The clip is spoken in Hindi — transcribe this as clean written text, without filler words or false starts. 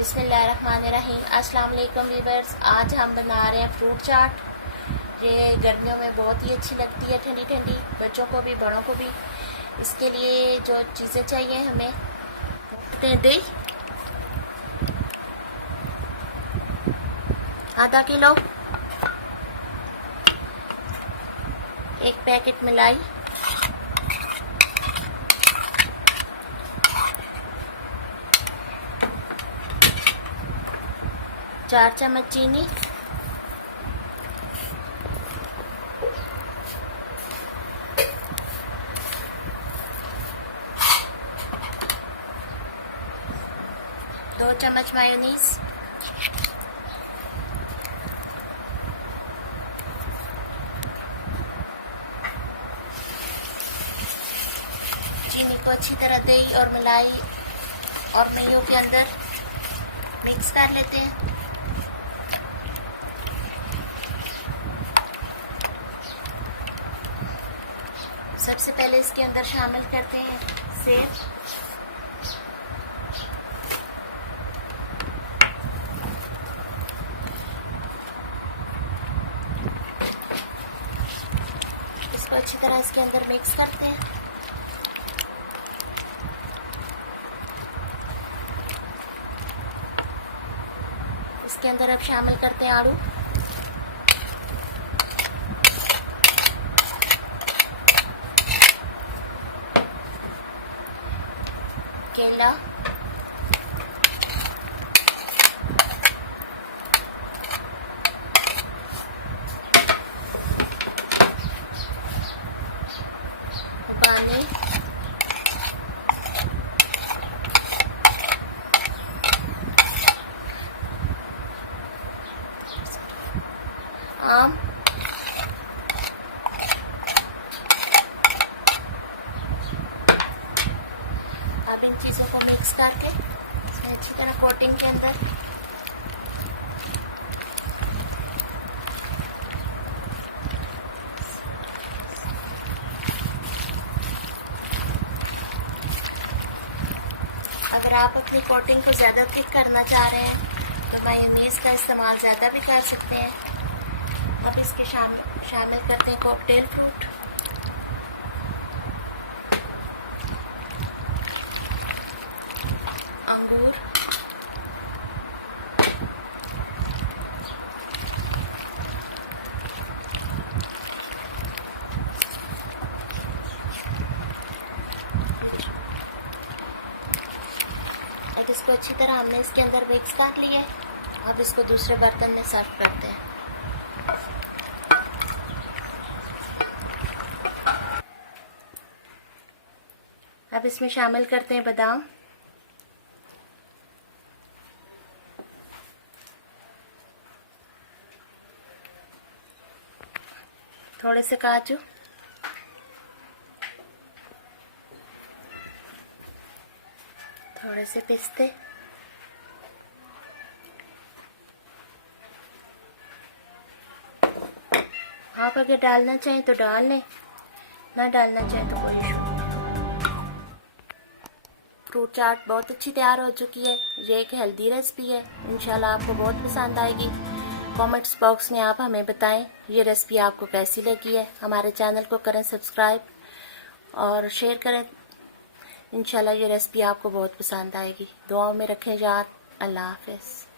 बिस्मिल्लाहिर्रहमानिर्रहीम। अस्सलाम वालेकुम व्यूअर्स। आज हम बना रहे हैं फ्रूट चाट। ये गर्मियों में बहुत ही अच्छी लगती है, ठंडी ठंडी, बच्चों को भी बड़ों को भी। इसके लिए जो चीज़ें चाहिए हमें, दही आधा किलो, एक पैकेट मलाई, चार चम्मच चीनी, दो चम्मच मायोनीज, चीनी को अच्छी तरह दही और मलाई और मेयों के अंदर मिक्स कर लेते हैं। सबसे पहले इसके अंदर शामिल करते हैं सेब, इसको अच्छी तरह इसके अंदर मिक्स करते हैं। इसके अंदर अब शामिल करते हैं आलू, केला, पानी, आम, अब इन चीज़ों को मिक्स करके अच्छी तरह कोटिंग के अंदर अगर आप अपनी कोटिंग को ज़्यादा थिक करना चाह रहे हैं तो मायोनीज़ का इस्तेमाल ज़्यादा भी कर सकते हैं। अब इसके शामिल करते हैं कॉकटेल फ्रूट, अंगूर, अब इसको अच्छी तरह हमने इसके अंदर मिक्स कर लिया है। अब इसको दूसरे बर्तन में सर्व करते हैं। अब इसमें शामिल करते हैं बादाम, थोड़े से काजू, थोड़े से पिस्ते, आप अगर डालना चाहें तो डाल लें, ना डालना चाहें तो कोई इशू नहीं। फ्रूट चाट बहुत अच्छी तैयार हो चुकी है। ये एक हेल्दी रेसिपी है, इंशाल्लाह आपको बहुत पसंद आएगी। कमेंट्स बॉक्स में आप हमें बताएं ये रेसिपी आपको कैसी लगी है। हमारे चैनल को करें सब्सक्राइब और शेयर करें। इंशाल्लाह ये रेसिपी आपको बहुत पसंद आएगी। दुआओं में रखें याद। अल्लाह हाफ़िज़।